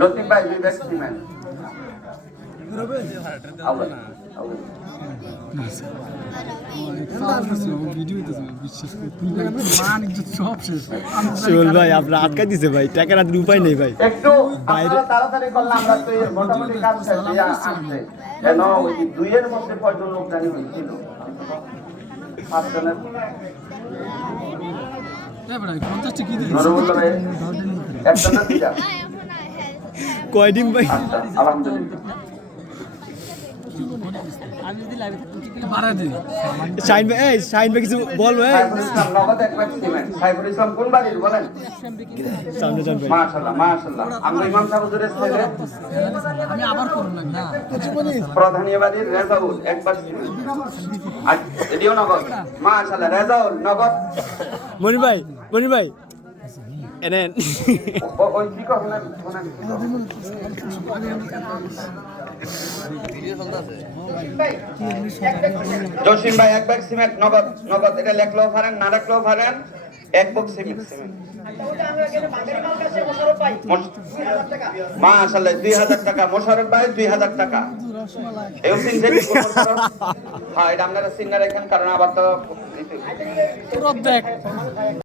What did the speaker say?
লতিফ ভাই 2 bag cement শোল ভাই আপনার আটকা দিছে ভাই টাকা রাতের উপায় নেই ভাই একটু বাইরে তাড়াতাড়ি করলে আমরা তো মোটামুটি কাজ শেষ হয়ে আসছে কেন ওই 2 এর মধ্যে কয়জন লোক জানি হয়েছিল 5 জনের কয় ডিম ভাই আলহামদুলিল্লাহ শাইন ভাই এই শাইন ভাই কিছু বল ভাই নগদ এক ব্যাগ সিমেন্ট সাইফুল ইসলাম কোন বাড়ির বলেন সামনে যান ভাই মাশাআল্লাহ মাশাআল্লাহ আমরা ইমাম সাহেব হুজুরের ছেলে আমি আবার করুন না প্রধানী বাড়ির রেজাউল এক ব্যাগ সিমেন্ট আর এদিও নগদ মাশাআল্লাহ রেজাউল নগদ মনি ভাই এনেন ওই কি করেন জসিম ভাই এক ব্যাগ সিমেন্ট নগদ নগদ এটা লেখলেও পারেন না লেখলেও পারেন এক বক্স সিমেন্ট মাশাআল্লাহ 2000 টাকা মোশাররফ ভাই 2000 টাকা এই সিন হ্যাঁ এটা আপনারা সিন না রাখেন কারণ আবার তো